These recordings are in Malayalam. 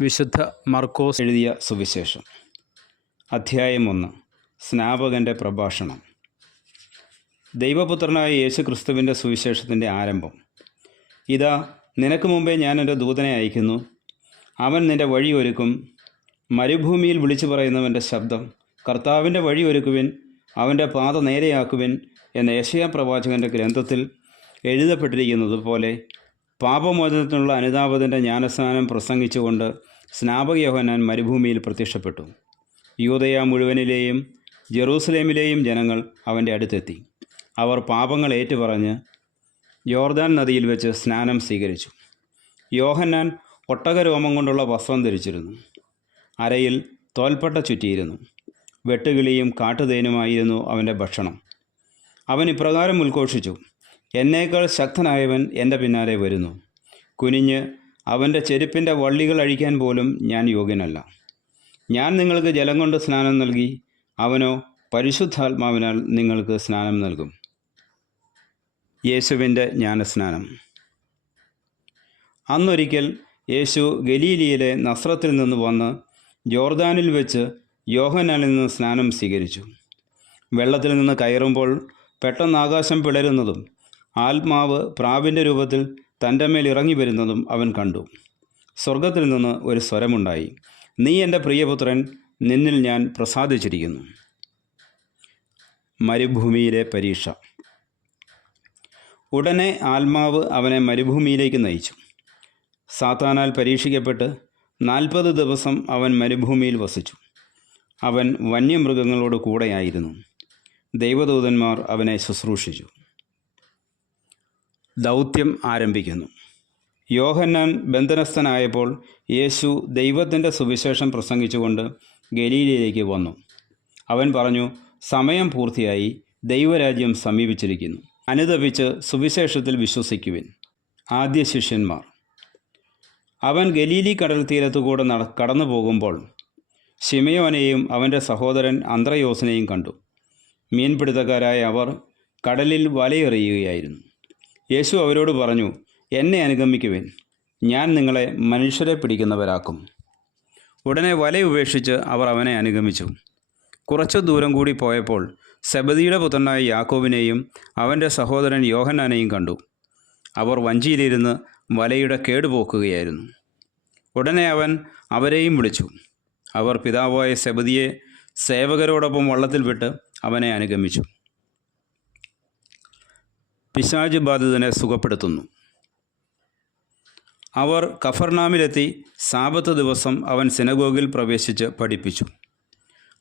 വിശുദ്ധ മർക്കോസ് എഴുതിയ സുവിശേഷം. അധ്യായം 1. സ്നാപകൻ്റെ പ്രഭാഷണം. ദൈവപുത്രനായ യേശു ക്രിസ്തുവിൻ്റെ സുവിശേഷത്തിൻ്റെ ആരംഭം. ഇതാ, നിനക്ക് മുമ്പേ ഞാൻ എൻ്റെ ദൂതനെ അയക്കുന്നു. അവൻ നിൻ്റെ വഴി ഒരുക്കും. മരുഭൂമിയിൽ വിളിച്ചു പറയുന്നവൻ്റെ ശബ്ദം, കർത്താവിൻ്റെ വഴി ഒരുക്കുവിൻ, അവൻ്റെ പാത നേരെയാക്കുവിൻ എന്ന യെശയ്യാ പ്രവാചകൻ്റെ ഗ്രന്ഥത്തിൽ എഴുതപ്പെട്ടിരിക്കുന്നത് പോലെ പാപമോചനത്തിനുള്ള അനുതാപത്തിൻ്റെ ജ്ഞാനസ്നാനം പ്രസംഗിച്ചുകൊണ്ട് സ്നാപക യോഹന്നാൻ മരുഭൂമിയിൽ പ്രത്യക്ഷപ്പെട്ടു. യൂദയ മുഴുവനിലെയും ജെറൂസലേമിലെയും ജനങ്ങൾ അവൻ്റെ അടുത്തെത്തി. അവർ പാപങ്ങൾ ഏറ്റുപറഞ്ഞ് യോർദാൻ നദിയിൽ വെച്ച് സ്നാനം സ്വീകരിച്ചു. യോഹന്നാൻ ഒട്ടകരോമം കൊണ്ടുള്ള വസ്ത്രം ധരിച്ചിരുന്നു. അരയിൽ തോൽപ്പട്ട ചുറ്റിയിരുന്നു. വെട്ടുകിളിയും കാട്ടുതേനുമായിരുന്നു അവൻ്റെ ഭക്ഷണം. അവൻ ഇപ്രകാരം ഉദ്ഘോഷിച്ചു: എന്നേക്കാൾ ശക്തനായവൻ എൻ്റെ പിന്നാലെ വരുന്നു. കുനിഞ്ഞ് അവൻ്റെ ചെരുപ്പിൻ്റെ വള്ളികൾ അഴിക്കാൻ പോലും ഞാൻ യോഗ്യനല്ല. ഞാൻ നിങ്ങൾക്ക് ജലം കൊണ്ട് സ്നാനം നൽകി, അവനോ പരിശുദ്ധാത്മാവിനാൽ നിങ്ങൾക്ക് സ്നാനം നൽകും. യേശുവിൻ്റെ ജ്ഞാനസ്നാനം. അന്നൊരിക്കൽ യേശു ഗലീലിയിലെ നസ്രത്തിൽ നിന്ന് വന്ന് ജോർദാനിൽ വെച്ച് യോഹന്നാനിൽ നിന്ന് സ്നാനം സ്വീകരിച്ചു. വെള്ളത്തിൽ നിന്ന് കയറുമ്പോൾ പെട്ടെന്ന് ആകാശം പിളരുന്നതും ആത്മാവ് പ്രാവിൻ്റെ രൂപത്തിൽ തൻ്റെ മേൽ ഇറങ്ങി വരുന്നതും അവൻ കണ്ടു. സ്വർഗത്തിൽ നിന്ന് ഒരു സ്വരമുണ്ടായി: നീ എൻ്റെ പ്രിയപുത്രൻ, നിന്നിൽ ഞാൻ പ്രസാദിച്ചിരിക്കുന്നു. മരുഭൂമിയിലെ പരീക്ഷ. ഉടനെ ആത്മാവ് അവനെ മരുഭൂമിയിലേക്ക് നയിച്ചു. സാത്താനാൽ പരീക്ഷിക്കപ്പെട്ട് 40 ദിവസം അവൻ മരുഭൂമിയിൽ വസിച്ചു. അവൻ വന്യമൃഗങ്ങളോട് കൂടെയായിരുന്നു. ദൈവദൂതന്മാർ അവനെ ശുശ്രൂഷിച്ചു. ദൗത്യം ആരംഭിക്കുന്നു. യോഹന്നാൻ ബന്ധനസ്ഥനായപ്പോൾ യേശു ദൈവത്തിൻ്റെ സുവിശേഷം പ്രസംഗിച്ചുകൊണ്ട് ഗലീലയിലേക്ക് വന്നു. അവൻ പറഞ്ഞു: സമയം പൂർത്തിയായി, ദൈവരാജ്യം സമീപിച്ചിരിക്കുന്നു. അനുതപിച്ച് സുവിശേഷത്തിൽ വിശ്വസിക്കുവിൻ. ആദ്യ ശിഷ്യന്മാർ. അവൻ ഗലീലി കടൽ തീരത്തുകൂടെ കടന്നു പോകുമ്പോൾ ശിമയോനെയും അവൻ്റെ സഹോദരൻ അന്ത്രയോസിനെയും കണ്ടു. മീൻപിടുത്തക്കാരായ അവർ കടലിൽ വലയെറിയുകയായിരുന്നു. യേശു അവരോട് പറഞ്ഞു: എന്നെ അനുഗമിക്കുവിൻ, ഞാൻ നിങ്ങളെ മനുഷ്യരെ പിടിക്കുന്നവരാക്കും. ഉടനെ വല ഉപേക്ഷിച്ച് അവർ അവനെ അനുഗമിച്ചു. കുറച്ചു ദൂരം കൂടി പോയപ്പോൾ സെബദിയുടെ പുത്രനായ യാക്കോബിനെയും അവൻ്റെ സഹോദരൻ യോഹന്നാനെയും കണ്ടു. അവർ വഞ്ചിയിലിരുന്ന് വലയുടെ കേടുപോക്കുകയായിരുന്നു. ഉടനെ അവൻ അവരെയും വിളിച്ചു. അവർ പിതാവായ സെബദിയെ സേവകരോടൊപ്പം വള്ളത്തിൽ വിട്ട് അവനെ അനുഗമിച്ചു. പിശാച് ബാധിതനെ സുഖപ്പെടുത്തുന്നു. അവർ കഫർനാമിലെത്തി. സാബത്ത് ദിവസം അവൻ സിനഗോഗിൽ പ്രവേശിച്ച് പഠിപ്പിച്ചു.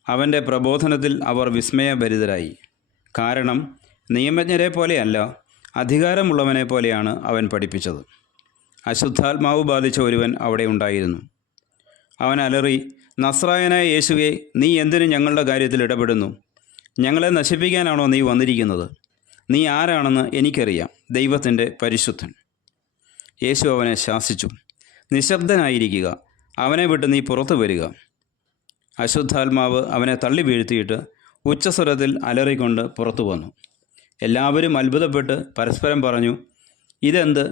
അവൻ്റെ പ്രബോധനത്തിൽ അവർ വിസ്മയഭരിതരായി. കാരണം നിയമജ്ഞരെ പോലെയല്ല, അധികാരമുള്ളവനെ പോലെയാണ് അവൻ പഠിപ്പിച്ചത്. അശുദ്ധാത്മാവ് ബാധിച്ച ഒരുവൻ അവിടെ ഉണ്ടായിരുന്നു. അവൻ അലറി: നസ്രായനായ യേശുവേ, നീ എന്തിനു ഞങ്ങളുടെ കാര്യത്തിൽ ഇടപെടുന്നു? ഞങ്ങളെ നശിപ്പിക്കാനാണോ നീ വന്നിരിക്കുന്നത്? നീ ആരാണെന്ന് എനിക്കറിയാം, ദൈവത്തിൻ്റെ പരിശുദ്ധൻ. യേശു അവനെ ശാസിച്ചു: നിശബ്ദനായിരിക്കുക, അവനെ വിട്ട് നീ പുറത്തു വരിക. അശുദ്ധാത്മാവ് അവനെ തള്ളി വീഴ്ത്തിയിട്ട് ഉച്ചസ്വരത്തിൽ അലറിക്കൊണ്ട് പുറത്തു വന്നു. എല്ലാവരും അത്ഭുതപ്പെട്ട് പരസ്പരം പറഞ്ഞു: ഇതെന്ത്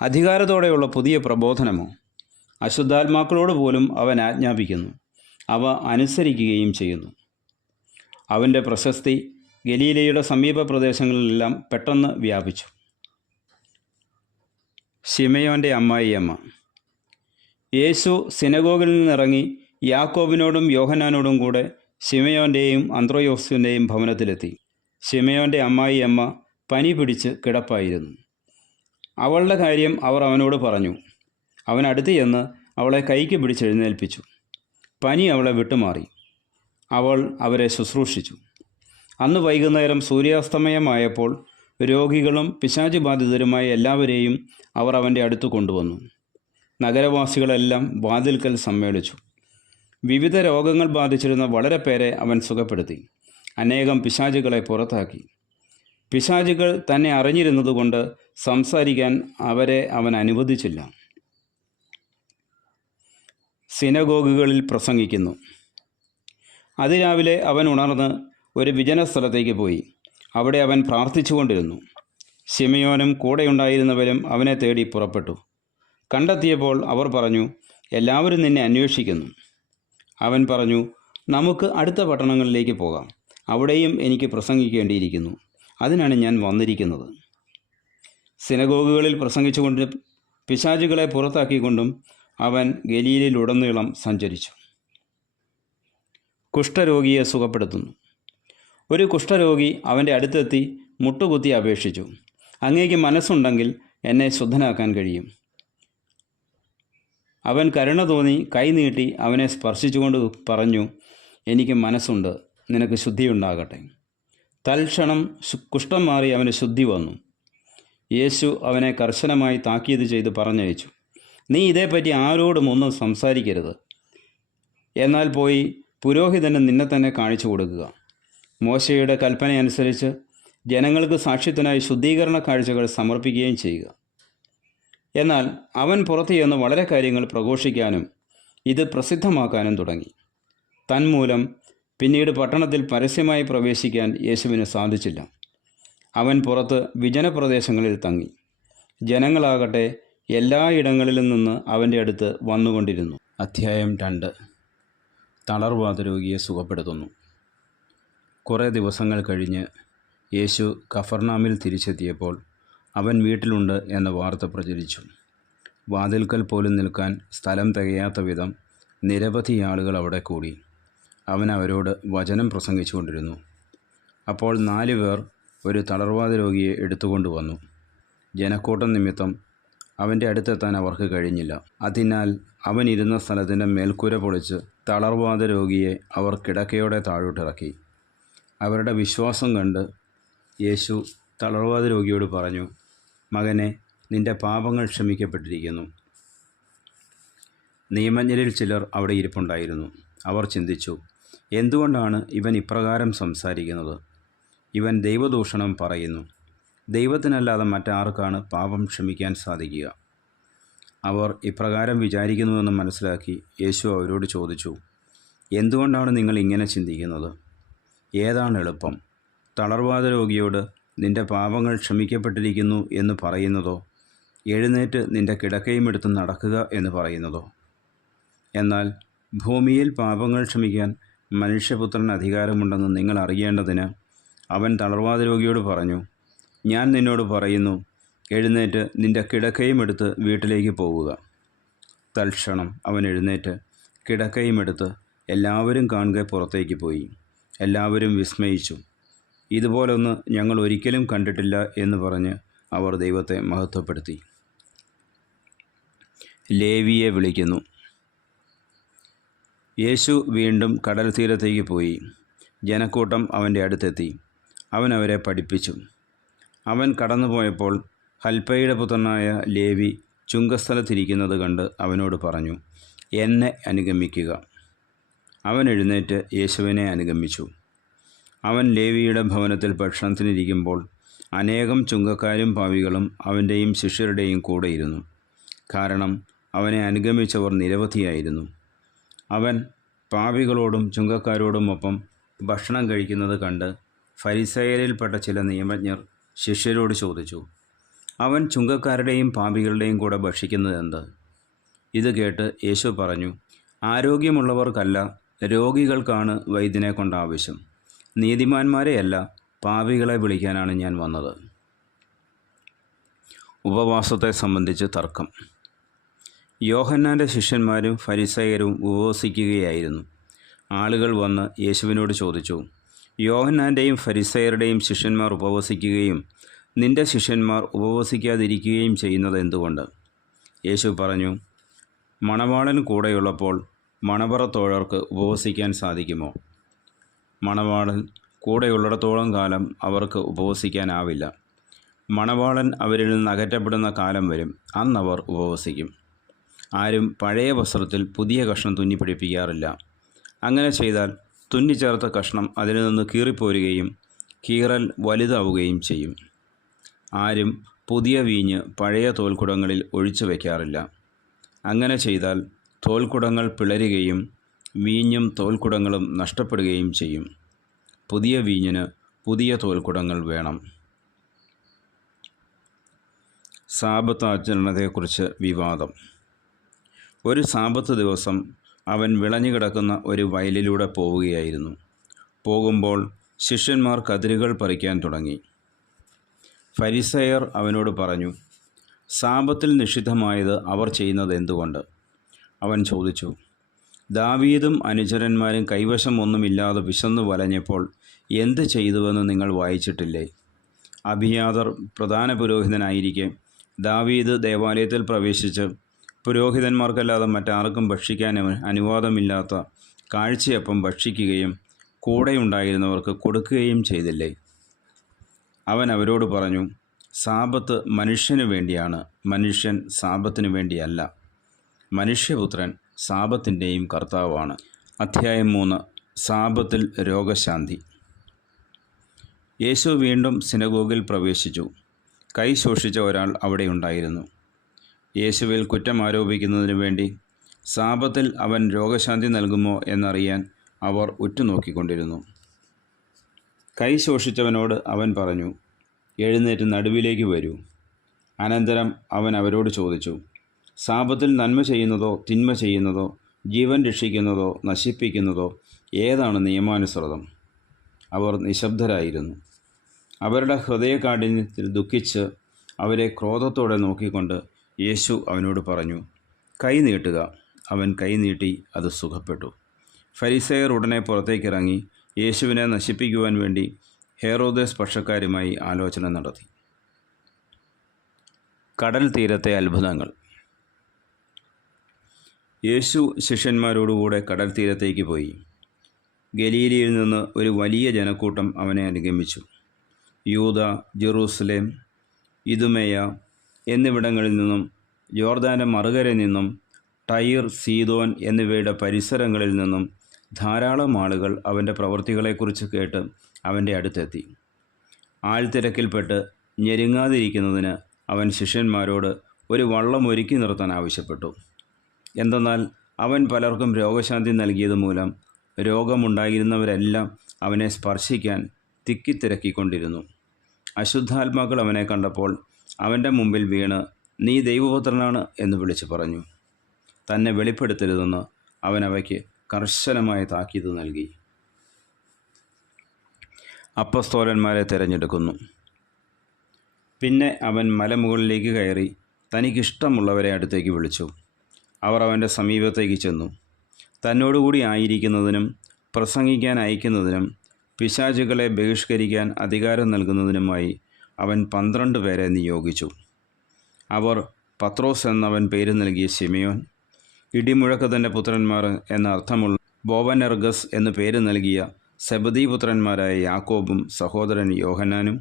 അധികാരത്തോടെയുള്ള പുതിയ പ്രബോധനമോ? അശുദ്ധാത്മാക്കളോട് പോലും അവൻ ആജ്ഞാപിക്കുന്നു, അവ അനുസരിക്കുകയും ചെയ്യുന്നു. അവൻ്റെ പ്രശസ്തി ഗലീലയുടെ സമീപ പ്രദേശങ്ങളിലെല്ലാം പെട്ടെന്ന് വ്യാപിച്ചു. ശിമയോൻ്റെ അമ്മായിയമ്മ. യേശു സിനഗോഗിൽ നിന്നിറങ്ങി യാക്കോബിനോടും യോഹന്നാനോടും കൂടെ ശിമയോൻ്റെയും അന്ത്രയോസിൻ്റെയും ഭവനത്തിലെത്തി. ശിമയോൻ്റെ അമ്മായിയമ്മ പനി പിടിച്ച് കിടപ്പായിരുന്നു. അവളുടെ കാര്യം അവർ അവനോട് പറഞ്ഞു. അവൻ അടുത്ത് ചെന്ന് അവളെ കൈക്ക് പിടിച്ചെഴുന്നേൽപ്പിച്ചു. പനി അവളെ വിട്ടുമാറി. അവൾ അവരെ ശുശ്രൂഷിച്ചു. അന്ന് വൈകുന്നേരം സൂര്യാസ്തമയമായപ്പോൾ രോഗികളും പിശാച് ബാധിതരുമായ എല്ലാവരെയും അവർ അവൻ്റെ അടുത്ത് കൊണ്ടുവന്നു. നഗരവാസികളെല്ലാം വാതിൽക്കൽ സമ്മേളിച്ചു. വിവിധ രോഗങ്ങൾ ബാധിച്ചിരുന്ന വളരെ പേരെ അവൻ സുഖപ്പെടുത്തി. അനേകം പിശാചുകളെ പുറത്താക്കി. പിശാചുകൾ തന്നെ അറിഞ്ഞിരുന്നതുകൊണ്ട് സംസാരിക്കാൻ അവരെ അവൻ അനുവദിച്ചില്ല. സിനഗോഗുകളിൽ പ്രസംഗിക്കുന്നു. അതിരാവിലെ അവൻ ഉണർന്ന് ഒരു വിജന സ്ഥലത്തേക്ക് പോയി. അവിടെ അവൻ പ്രാർത്ഥിച്ചുകൊണ്ടിരുന്നു. ശിമയോനും കൂടെയുണ്ടായിരുന്നവരും അവനെ തേടി പുറപ്പെട്ടു. കണ്ടെത്തിയപ്പോൾ അവർ പറഞ്ഞു, എല്ലാവരും നിന്നെ അന്വേഷിക്കുന്നു. അവൻ പറഞ്ഞു, നമുക്ക് അടുത്ത പട്ടണങ്ങളിലേക്ക് പോകാം, അവിടെയും എനിക്ക് പ്രസംഗിക്കേണ്ടിയിരിക്കുന്നു. അതിനാണ് ഞാൻ വന്നിരിക്കുന്നത്. സിനഗോഗുകളിൽ പ്രസംഗിച്ചുകൊണ്ടും പിശാചുകളെ പുറത്താക്കിക്കൊണ്ടും അവൻ ഗലീലയിലുടനീളം സഞ്ചരിച്ചു. കുഷ്ഠരോഗിയെ സുഖപ്പെടുത്തുന്നു. ഒരു കുഷ്ഠരോഗി അവൻ്റെ അടുത്തെത്തി മുട്ടുകുത്തി അപേക്ഷിച്ചു, അങ്ങേക്ക് മനസ്സുണ്ടെങ്കിൽ എന്നെ ശുദ്ധനാക്കാൻ കഴിയും. അവൻ കരുണ തോന്നി കൈ നീട്ടി അവനെ സ്പർശിച്ചുകൊണ്ട് പറഞ്ഞു, എനിക്ക് മനസ്സുണ്ട്, നിനക്ക് ശുദ്ധിയുണ്ടാകട്ടെ. തൽക്ഷണം കുഷ്ഠം മാറി അവന് ശുദ്ധി വന്നു. യേശു അവനെ കർശനമായി താക്കീത് ചെയ്ത് പറഞ്ഞയച്ചു, നീ ഇതേപ്പറ്റി ആരോടും ഒന്നും സംസാരിക്കരുത്. എന്നാൽ പോയി പുരോഹിതന് നിന്നെ തന്നെ കാണിച്ചു കൊടുക്കുക. മോശയുടെ കൽപ്പനയനുസരിച്ച് ജനങ്ങൾക്ക് സാക്ഷ്യത്തിനായി ശുദ്ധീകരണ കാഴ്ചകൾ സമർപ്പിക്കുകയും ചെയ്യുക. എന്നാൽ അവൻ പുറത്തു ചെന്ന് വളരെ കാര്യങ്ങൾ പ്രഘോഷിക്കാനും ഇത് പ്രസിദ്ധമാക്കാനും തുടങ്ങി. തന്മൂലം പിന്നീട് പട്ടണത്തിൽ പരസ്യമായി പ്രവേശിക്കാൻ യേശുവിന് സാധിച്ചില്ല. അവൻ പുറത്ത് വിജനപ്രദേശങ്ങളിൽ തങ്ങി. ജനങ്ങളാകട്ടെ എല്ലായിടങ്ങളിലും നിന്ന് അവൻ്റെ അടുത്ത് വന്നുകൊണ്ടിരുന്നു. അധ്യായം 2. തളർവാത രോഗിയെ സുഖപ്പെടുത്തുന്നു. കുറേ ദിവസങ്ങൾ കഴിഞ്ഞ് യേശു കഫർനാമിൽ തിരിച്ചെത്തിയപ്പോൾ അവൻ വീട്ടിലുണ്ട് എന്ന വാർത്ത പ്രചരിച്ചു. വാതിൽക്കൽ പോലും നിൽക്കാൻ സ്ഥലം തികയാത്ത വിധം നിരവധി ആളുകൾ അവിടെ കൂടി. അവൻ അവരോട് വചനം പ്രസംഗിച്ചുകൊണ്ടിരുന്നു. അപ്പോൾ 4 പേർ ഒരു തളർവാത രോഗിയെ എടുത്തുകൊണ്ടുവന്നു. ജനക്കൂട്ടം നിമിത്തം അവൻ്റെ അടുത്തെത്താൻ അവർക്ക് കഴിഞ്ഞില്ല. അതിനാൽ അവൻ ഇരുന്ന സ്ഥലത്തിൻ്റെ മേൽക്കൂര പൊളിച്ച് തളർവാത രോഗിയെ അവർ കിടക്കയോടെ താഴോട്ടിറക്കി. അവരുടെ വിശ്വാസം കണ്ട് യേശു തളർവാത രോഗിയോട് പറഞ്ഞു, മകനെ, നിൻ്റെ പാപങ്ങൾ ക്ഷമിക്കപ്പെട്ടിരിക്കുന്നു. നിയമജ്ഞരിൽ ചിലർ അവിടെ ഇരിപ്പുണ്ടായിരുന്നു. അവർ ചിന്തിച്ചു, എന്തുകൊണ്ടാണ് ഇവൻ ഇപ്രകാരം സംസാരിക്കുന്നത്? ഇവൻ ദൈവദൂഷണം പറയുന്നു. ദൈവത്തിനല്ലാതെ മറ്റാർക്കാണ് പാപം ക്ഷമിക്കാൻ സാധിക്കുക? അവർ ഇപ്രകാരം വിചാരിക്കുന്നുവെന്ന് മനസ്സിലാക്കി യേശു അവരോട് ചോദിച്ചു, എന്തുകൊണ്ടാണ് നിങ്ങൾ ഇങ്ങനെ ചിന്തിക്കുന്നത്? ഏതാണ് എളുപ്പം, തളർവാത രോഗിയോട് നിൻ്റെ പാപങ്ങൾ ക്ഷമിക്കപ്പെട്ടിരിക്കുന്നു എന്ന് പറയുന്നതോ, എഴുന്നേറ്റ് നിൻ്റെ കിടക്കയും എടുത്ത് നടക്കുക എന്ന് പറയുന്നതോ? എന്നാൽ ഭൂമിയിൽ പാപങ്ങൾ ക്ഷമിക്കാൻ മനുഷ്യപുത്രന് അധികാരമുണ്ടെന്ന് നിങ്ങൾ അറിയേണ്ടതിന് അവൻ തളർവാത രോഗിയോട് പറഞ്ഞു, ഞാൻ നിന്നോട് പറയുന്നു, എഴുന്നേറ്റ് നിൻ്റെ കിടക്കയും എടുത്ത് വീട്ടിലേക്ക് പോവുക. തൽക്ഷണം അവൻ എഴുന്നേറ്റ് കിടക്കയും എടുത്ത് എല്ലാവരും കാണുക പുറത്തേക്ക് പോയി. എല്ലാവരും വിസ്മയിച്ചു. ഇതുപോലൊന്ന് ഞങ്ങൾ ഒരിക്കലും കണ്ടിട്ടില്ല എന്ന് പറഞ്ഞ് അവർ ദൈവത്തെ മഹത്വപ്പെടുത്തി. ലേവിയെ വിളിക്കുന്നു. യേശു വീണ്ടും കടൽ തീരത്തേക്ക് പോയി. ജനക്കൂട്ടം അവൻ്റെ അടുത്തെത്തി. അവൻ അവരെ പഠിപ്പിച്ചു. അവൻ കടന്നുപോയപ്പോൾ ഹൽപ്പയുടെ പുത്രനായ ലേവി ചുങ്കസ്ഥലത്തിരിക്കുന്നത് കണ്ട് അവനോട് പറഞ്ഞു, എന്നെ അനുഗമിക്കുക. അവൻ എഴുന്നേറ്റ് യേശുവിനെ അനുഗമിച്ചു. അവൻ ലേവിയുടെ ഭവനത്തിൽ ഭക്ഷണത്തിനിരിക്കുമ്പോൾ അനേകം ചുങ്കക്കാരും പാവികളും അവൻ്റെയും ശിഷ്യരുടെയും കൂടെയിരുന്നു. കാരണം അവനെ അനുഗമിച്ചവർ നിരവധിയായിരുന്നു. അവൻ പാപികളോടും ചുങ്കക്കാരോടുമൊപ്പം ഭക്ഷണം കഴിക്കുന്നത് കണ്ട് ഫരിസയരിൽപ്പെട്ട ചില നിയമജ്ഞർ ശിഷ്യരോട് ചോദിച്ചു, അവൻ ചുങ്കക്കാരുടെയും പാപികളുടെയും കൂടെ ഭക്ഷിക്കുന്നതെന്ത്? ഇത് കേട്ട് യേശു പറഞ്ഞു, ആരോഗ്യമുള്ളവർക്കല്ല, രോഗികൾക്കാണ് വൈദ്യനെ കൊണ്ട് ആവശ്യം. നീതിമാന്മാരെയല്ല, പാപികളെ വിളിക്കാനാണ് ഞാൻ വന്നത്. ഉപവാസത്തെ സംബന്ധിച്ച് തർക്കം. യോഹന്നാൻ്റെ ശിഷ്യന്മാരും ഫരിസയരും ഉപവസിക്കുകയായിരുന്നു. ആളുകൾ വന്ന് യേശുവിനോട് ചോദിച്ചു, യോഹന്നാൻ്റെയും ഫരിസയരുടെയും ശിഷ്യന്മാർ ഉപവസിക്കുകയും നിൻ്റെ ശിഷ്യന്മാർ ഉപവസിക്കാതിരിക്കുകയും ചെയ്യുന്നത് എന്തുകൊണ്ട്? യേശു പറഞ്ഞു, മണവാളൻ കൂടെയുള്ളപ്പോൾ മണവറത്തോഴർക്ക് ഉപവസിക്കാൻ സാധിക്കുമോ? മണവാളൻ കൂടെയുള്ളിടത്തോളം കാലം അവർക്ക് ഉപവസിക്കാനാവില്ല. മണവാളൻ അവരിൽ നിന്ന് അകറ്റപ്പെടുന്ന കാലം വരും, അന്നവർ ഉപവസിക്കും. ആരും പഴയ വസ്ത്രത്തിൽ പുതിയ കഷ്ണം തുന്നിപ്പിടിപ്പിക്കാറില്ല. അങ്ങനെ ചെയ്താൽ തുന്നിച്ചേർത്ത കഷ്ണം അതിൽ നിന്ന് കീറിപ്പോരുകയും കീറൽ വലുതാവുകയും ചെയ്യും. ആരും പുതിയ വീഞ്ഞ് പഴയ തോൽക്കുടങ്ങളിൽ ഒഴിച്ചു വയ്ക്കാറില്ല. അങ്ങനെ ചെയ്താൽ തോൽക്കുടങ്ങൾ പിളരുകയും വീഞ്ഞും തോൽക്കുടങ്ങളും നഷ്ടപ്പെടുകയും ചെയ്യും. പുതിയ വീഞ്ഞിന് പുതിയ തോൽക്കുടങ്ങൾ വേണം. സാബത്ത് ആചരണത്തെക്കുറിച്ച് വിവാദം. ഒരു സാബത്ത് ദിവസം അവൻ വിളഞ്ഞു കിടക്കുന്ന ഒരു വയലിലൂടെ പോവുകയായിരുന്നു. പോകുമ്പോൾ ശിഷ്യന്മാർ കതിരുകൾ പറിക്കാൻ തുടങ്ങി. ഫരിസയർ അവനോട് പറഞ്ഞു, സാബത്തിൽ നിഷിദ്ധമായത് അവർ ചെയ്യുന്നത് എന്തുകൊണ്ട്? അവൻ ചോദിച്ചു, ദാവീദും അനുചരന്മാരും കൈവശം ഒന്നുമില്ലാതെ വിശന്നു വലഞ്ഞപ്പോൾ എന്ത് ചെയ്തുവെന്ന് നിങ്ങൾ വായിച്ചിട്ടില്ലേ? അബിയാതർ പ്രധാന പുരോഹിതനായിരിക്കെ ദാവീദ് ദേവാലയത്തിൽ പ്രവേശിച്ച് പുരോഹിതന്മാർക്കല്ലാതെ മറ്റാർക്കും ഭക്ഷിക്കാൻ അനുവാദമില്ലാത്ത കാഴ്ചയപ്പം ഭക്ഷിക്കുകയും കൂടെയുണ്ടായിരുന്നവർക്ക് കൊടുക്കുകയും ചെയ്തില്ലേ? അവൻ അവരോട് പറഞ്ഞു, സാബത്ത് മനുഷ്യനു വേണ്ടിയാണ്, മനുഷ്യൻ സാബത്തിനു വേണ്ടിയല്ല. മനുഷ്യപുത്രൻ സാബത്തിൻ്റെയും കർത്താവാണ്. അധ്യായം 3. സാബത്തിൽ രോഗശാന്തി. യേശു വീണ്ടും സിനഗോഗിൽ പ്രവേശിച്ചു. കൈ ശോഷിച്ച ഒരാൾ അവിടെ ഉണ്ടായിരുന്നു. യേശുവിൽ കുറ്റം ആരോപിക്കുന്നതിനു വേണ്ടി സാബത്തിൽ അവൻ രോഗശാന്തി നൽകുമോ എന്നറിയാൻ അവർ ഉറ്റുനോക്കിക്കൊണ്ടിരുന്നു. കൈ ശോഷിച്ചവനോട് അവൻ പറഞ്ഞു, എഴുന്നേറ്റ് നടുവിലേക്ക് വരൂ. അനന്തരം അവൻ അവരോട് ചോദിച്ചു, സാബത്തിൽ നന്മ ചെയ്യുന്നതോ തിന്മ ചെയ്യുന്നതോ ജീവൻ രക്ഷിക്കുന്നതോ നശിപ്പിക്കുന്നതോ ഏതാണ് നിയമാനുസൃതം? അവർ നിശബ്ദരായിരുന്നു. അവരുടെ ഹൃദയകാഠിന്യത്തിൽ ദുഃഖിച്ച് അവരെ ക്രോധത്തോടെ നോക്കിക്കൊണ്ട് യേശു അവനോട് പറഞ്ഞു, കൈ നീട്ടുക. അവൻ കൈ നീട്ടി, അത് സുഖപ്പെട്ടു. ഫരിസയർ ഉടനെ പുറത്തേക്കിറങ്ങി യേശുവിനെ നശിപ്പിക്കുവാൻ വേണ്ടി ഹെറോദേസ് പക്ഷക്കാരുമായി ആലോചന നടത്തി. കടൽ തീരത്തെ അത്ഭുതങ്ങൾ. യേശു ശിഷ്യന്മാരോടുകൂടെ കടൽ തീരത്തേക്ക് പോയി. ഗലീലയിൽ നിന്ന് ഒരു വലിയ ജനക്കൂട്ടം അവനെ അനുഗമിച്ചു. യൂദ, ജെറൂസലേം, ഇദുമേയ എന്നിവിടങ്ങളിൽ നിന്നും യോർദാൻ്റെ മറുകരയിൽ നിന്നും ടൈർ, സീദോൻ എന്നിവയുടെ പരിസരങ്ങളിൽ നിന്നും ധാരാളം ആളുകൾ അവൻ്റെ പ്രവൃത്തികളെക്കുറിച്ച് കേട്ട് അവൻ്റെ അടുത്തെത്തി. ആൾത്തിരക്കിൽപ്പെട്ട് ഞെരുങ്ങാതിരിക്കുന്നതിന് അവൻ ശിഷ്യന്മാരോട് ഒരു വള്ളം ഒരുക്കി നിർത്താൻ ആവശ്യപ്പെട്ടു. എന്തെന്നാൽ അവൻ പലർക്കും രോഗശാന്തി നൽകിയത് മൂലം രോഗമുണ്ടായിരുന്നവരെല്ലാം അവനെ സ്പർശിക്കാൻ തിക്കിത്തിരക്കിക്കൊണ്ടിരുന്നു. അശുദ്ധാത്മാക്കൾ അവനെ കണ്ടപ്പോൾ അവൻ്റെ മുമ്പിൽ വീണ്, നീ ദൈവപുത്രനാണ് എന്ന് വിളിച്ചു പറഞ്ഞു. തന്നെ വെളിപ്പെടുത്തരുതെന്ന് അവൻ അവയ്ക്ക് കർശനമായ താക്കീത് നൽകി. അപ്പസ്തോലന്മാരെ തിരഞ്ഞെടുക്കുന്നു. പിന്നെ അവൻ മലമുകളിലേക്ക് കയറി തനിക്കിഷ്ടമുള്ളവരെ അടുത്തേക്ക് വിളിച്ചു. അവർ അവൻ്റെ സമീപത്തേക്ക് ചെന്നു. തന്നോടുകൂടി ആയിരിക്കുന്നതിനും പ്രസംഗിക്കാൻ അയക്കുന്നതിനും പിശാചുകളെ ബഹിഷ്കരിക്കാൻ അധികാരം നൽകുന്നതിനുമായി അവൻ 12 പേരെ നിയോഗിച്ചു. അവർ പത്രോസ് എന്നവൻ പേര് നൽകിയ ശിമയോൻ, ഇടിമുഴക്കത്തിൻ്റെ പുത്രന്മാർ എന്ന അർത്ഥമുള്ള ബോവനെർഗസ് എന്നു പേര് നൽകിയ സെബദീപുത്രന്മാരായ യാക്കോബും സഹോദരൻ യോഹന്നാനും,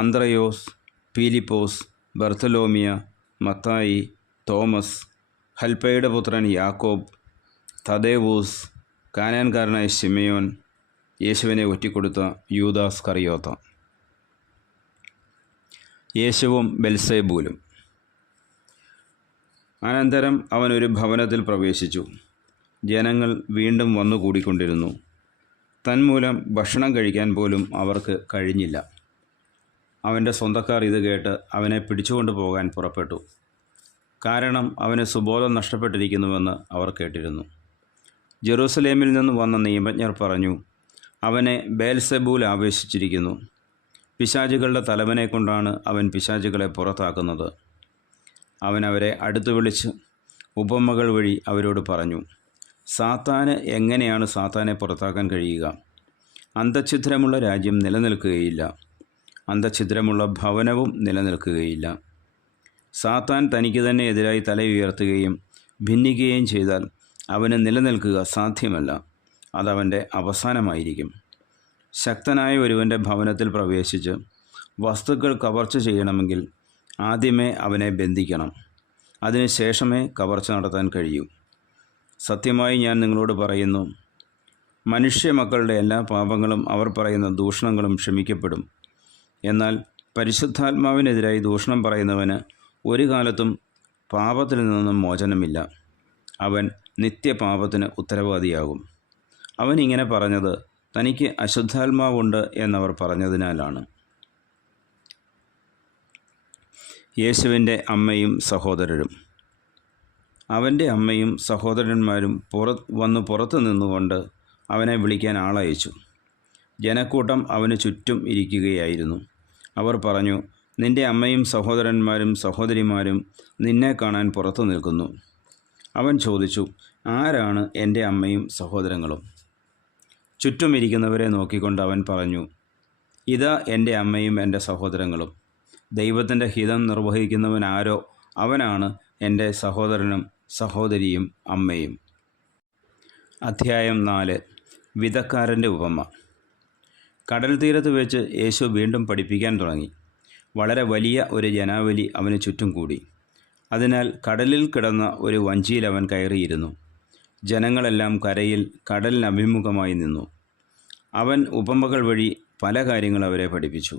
അന്ത്രയോസ്, പീലിപ്പോസ്, ബർത്തലോമിയ, മത്തായി, തോമസ്, ഹൽപ്പയുടെ പുത്രൻ യാക്കോബ്, തദേവൂസ്, കാനാൻകാരനായ ശിമയോൻ, യേശുവിനെ ഒറ്റിക്കൊടുത്ത യൂദാസ് കറിയോത്ത. യേശുവും ബെൽസെബൂലും. അനന്തരം അവൻ ഒരു ഭവനത്തിൽ പ്രവേശിച്ചു. ജനങ്ങൾ വീണ്ടും വന്നുകൂടിക്കൊണ്ടിരുന്നു. തന്മൂലം ഭക്ഷണം കഴിക്കാൻ പോലും അവർക്ക് കഴിഞ്ഞില്ല. അവൻ്റെ സ്വന്തക്കാർ ഇത് കേട്ട് അവനെ പിടിച്ചുകൊണ്ടു പോകാൻ പുറപ്പെട്ടു. കാരണം അവന് സുബോധം നഷ്ടപ്പെട്ടിരിക്കുന്നുവെന്ന് അവർ കേട്ടിരുന്നു. ജെറൂസലേമിൽ നിന്ന് വന്ന നിയമജ്ഞർ പറഞ്ഞു, അവനെ ബേൽസെബൂൽ ആവേശിച്ചിരിക്കുന്നു. പിശാചുകളുടെ തലവനെ കൊണ്ടാണ് അവൻ പിശാചുകളെ പുറത്താക്കുന്നത്. അവൻ അവരെ അടുത്തു വിളിച്ച് ഉപമകൾ വഴി അവരോട് പറഞ്ഞു, സാത്താന് എങ്ങനെയാണ് സാത്താനെ പുറത്താക്കാൻ കഴിയുക? അന്തഛിദ്രമുള്ള രാജ്യം നിലനിൽക്കുകയില്ല, അന്തഛിദ്രമുള്ള ഭവനവും നിലനിൽക്കുകയില്ല. സാത്താൻ തനിക്ക് തന്നെ എതിരായി തലയുയർത്തുകയും ഭിന്നിക്കുകയും ചെയ്താൽ അവന് നിലനിൽക്കുക സാധ്യമല്ല. അതവൻ്റെ അവസാനമായിരിക്കും. ശക്തനായ ഒരുവൻ്റെ ഭവനത്തിൽ പ്രവേശിച്ച് വസ്തുക്കൾ കവർച്ച ചെയ്യണമെങ്കിൽ ആദ്യമേ അവനെ ബന്ധിക്കണം. അതിനുശേഷമേ കവർച്ച നടത്താൻ കഴിയൂ. സത്യമായി ഞാൻ നിങ്ങളോട് പറയുന്നു, മനുഷ്യമക്കളുടെ എല്ലാ പാപങ്ങളും അവർ പറയുന്ന ദൂഷണങ്ങളും ക്ഷമിക്കപ്പെടും. എന്നാൽ പരിശുദ്ധാത്മാവിനെതിരായി ദൂഷണം പറയുന്നവന് ഒരു കാലത്തും പാപത്തിൽ നിന്നും മോചനമില്ല. അവൻ നിത്യപാപത്തിന് ഉത്തരവാദിയാകും. അവൻ ഇങ്ങനെ പറഞ്ഞത് തനിക്ക് അശുദ്ധാത്മാവുണ്ട് എന്നവർ പറഞ്ഞതിനാലാണ്. യേശുവിൻ്റെ അമ്മയും സഹോദരരും. അവൻ്റെ അമ്മയും സഹോദരന്മാരും പുറത്തു നിന്നുകൊണ്ട് അവനെ വിളിക്കാൻ ആളയച്ചു. ജനക്കൂട്ടം അവന് ചുറ്റും ഇരിക്കുകയായിരുന്നു. അവർ പറഞ്ഞു, നിൻ്റെ അമ്മയും സഹോദരന്മാരും സഹോദരിമാരും നിന്നെ കാണാൻ പുറത്തു നിൽക്കുന്നു. അവൻ ചോദിച്ചു, ആരാണ് എൻ്റെ അമ്മയും സഹോദരങ്ങളും? ചുറ്റും ഇരിക്കുന്നവരെ നോക്കിക്കൊണ്ട് അവൻ പറഞ്ഞു, ഇതാ എൻ്റെ അമ്മയും എൻ്റെ സഹോദരങ്ങളും. ദൈവത്തിൻ്റെ ഹിതം നിർവഹിക്കുന്നവൻ ആരോ അവനാണ് എൻ്റെ സഹോദരനും സഹോദരിയും അമ്മയും. അധ്യായം 4. വിതക്കാരൻ്റെ ഉപമ. കടൽ തീരത്ത് വെച്ച് യേശു വീണ്ടും പഠിപ്പിക്കാൻ തുടങ്ങി. വളരെ വലിയ ഒരു ജനാവലി അവന് ചുറ്റും കൂടി. അതിനാൽ കടലിൽ കിടന്ന ഒരു വഞ്ചിയിൽ അവൻ കയറിയിരുന്നു. ജനങ്ങളെല്ലാം കരയിൽ കടലിനഭിമുഖമായി നിന്നു. അവൻ ഉപമകൾ വഴി പല കാര്യങ്ങൾ അവരെ പഠിപ്പിച്ചു.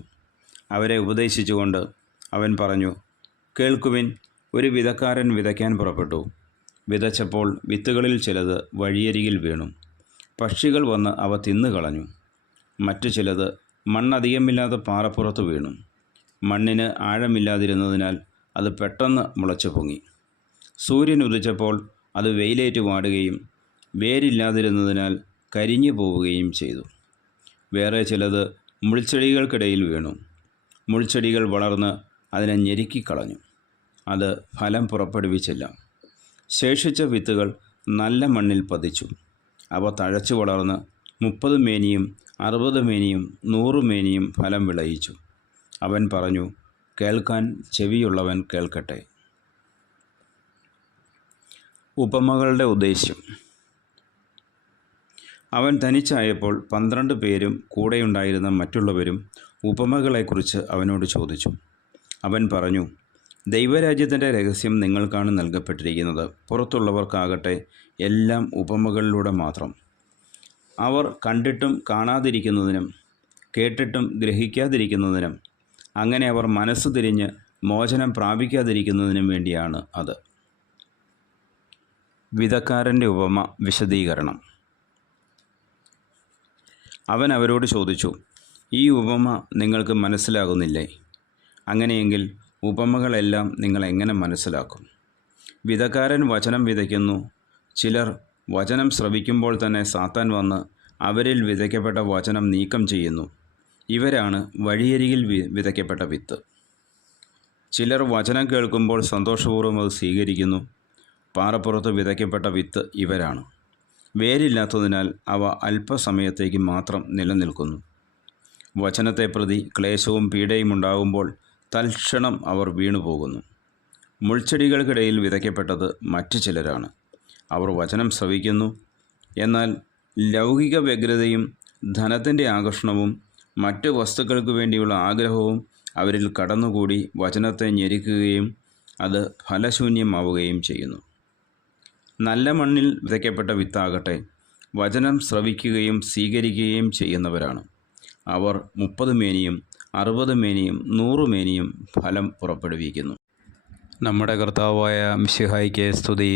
അവരെ ഉപദേശിച്ചുകൊണ്ട് അവൻ പറഞ്ഞു, കേൾക്കുവിൻ, ഒരു വിതക്കാരൻ വിതയ്ക്കാൻ പുറപ്പെട്ടു. വിതച്ചപ്പോൾ വിത്തുകളിൽ ചിലത് വഴിയരികിൽ വീണു. പക്ഷികൾ വന്ന് അവ തിന്നുകളഞ്ഞു. മറ്റു ചിലത് മണ്ണധികമില്ലാത്ത പാറപ്പുറത്ത് വീണു. മണ്ണിന് ആഴമില്ലാതിരുന്നതിനാൽ അത് പെട്ടെന്ന് മുളച്ചു പൊങ്ങി. സൂര്യൻ ഉദിച്ചപ്പോൾ അത് വെയിലേറ്റ് വാടുകയും വേരില്ലാതിരുന്നതിനാൽ കരിഞ്ഞു പോവുകയും ചെയ്തു. വേറെ ചിലത് മുൾച്ചെടികൾക്കിടയിൽ വീണു. മുൾച്ചെടികൾ വളർന്ന് അതിനെ ഞെരുക്കിക്കളഞ്ഞു. അത് ഫലം പുറപ്പെടുവിച്ചില്ല. ശേഷിച്ച വിത്തുകൾ നല്ല മണ്ണിൽ പതിച്ചു. അവ തഴച്ചു വളർന്ന് 30 മേനിയും 60 മേനിയും 100 മേനിയും ഫലം വിളയിച്ചു. അവൻ പറഞ്ഞു, കേൾക്കാൻ ചെവിയുള്ളവൻ കേൾക്കട്ടെ. ഉപമകളുടെ ഉദ്ദേശ്യം. അവൻ തനിച്ചായപ്പോൾ 12 പേരും കൂടെയുണ്ടായിരുന്ന മറ്റുള്ളവരും ഉപമകളെക്കുറിച്ച് അവനോട് ചോദിച്ചു. അവൻ പറഞ്ഞു, ദൈവരാജ്യത്തിൻ്റെ രഹസ്യം നിങ്ങൾക്കാണ് നൽകപ്പെട്ടിരിക്കുന്നത്. പുറത്തുള്ളവർക്കാകട്ടെ എല്ലാം ഉപമകളിലൂടെ മാത്രം. അവർ കണ്ടിട്ടും കാണാതിരിക്കുന്നതിനും കേട്ടിട്ടും ഗ്രഹിക്കാതിരിക്കുന്നതിനും അങ്ങനെ അവർ മനസ്സ് തിരിഞ്ഞ് മോചനം പ്രാപിക്കാതിരിക്കുന്നതിനും വേണ്ടിയാണ് അത്. വിതക്കാരൻ്റെ ഉപമ വിശദീകരണം. അവൻ അവരോട് ചോദിച്ചു, ഈ ഉപമ നിങ്ങൾക്ക് മനസ്സിലാകുന്നില്ലേ? അങ്ങനെയെങ്കിൽ ഉപമകളെല്ലാം നിങ്ങൾ എങ്ങനെ മനസ്സിലാക്കും? വിതക്കാരൻ വചനം വിതയ്ക്കുന്നു. ചിലർ വചനം ശ്രവിക്കുമ്പോൾ തന്നെ സാത്താൻ വന്ന് അവരിൽ വിതയ്ക്കപ്പെട്ട വചനം നീക്കം ചെയ്യുന്നു. ഇവരാണ് വഴിയരികിൽ വിതയ്ക്കപ്പെട്ട വിത്ത്. ചിലർ വചനം കേൾക്കുമ്പോൾ സന്തോഷപൂർവ്വം അത് സ്വീകരിക്കുന്നു. പാറപ്പുറത്ത് വിതയ്ക്കപ്പെട്ട വിത്ത് ഇവരാണ്. വേരില്ലാത്തതിനാൽ അവ അല്പസമയത്തേക്ക് മാത്രം നിലനിൽക്കുന്നു. വചനത്തെ പ്രതി ക്ലേശവും പീഡയും ഉണ്ടാകുമ്പോൾ തൽക്ഷണം അവർ വീണുപോകുന്നു. മുൾച്ചെടികൾക്കിടയിൽ വിതയ്ക്കപ്പെട്ടത് മറ്റു ചിലരാണ്. അവർ വചനം ശ്രവിക്കുന്നു. എന്നാൽ ലൗകിക വ്യഗ്രതയും ധനത്തിൻ്റെ ആകർഷണവും മറ്റ് വസ്തുക്കൾക്ക് വേണ്ടിയുള്ള ആഗ്രഹവും അവരിൽ കടന്നുകൂടി വചനത്തെ ഞെരുക്കുകയും അത് ഫലശൂന്യമാവുകയും ചെയ്യുന്നു. നല്ല മണ്ണിൽ വിതയ്ക്കപ്പെട്ട വിത്താകട്ടെ വചനം ശ്രവിക്കുകയും സ്വീകരിക്കുകയും ചെയ്യുന്നവരാണ്. അവർ 30 മേനിയും 60 മേനിയും 100 മേനിയും ഫലം പുറപ്പെടുവിക്കുന്നു. നമ്മുടെ കർത്താവായ മിശിഹായിക്ക് സ്തുതി.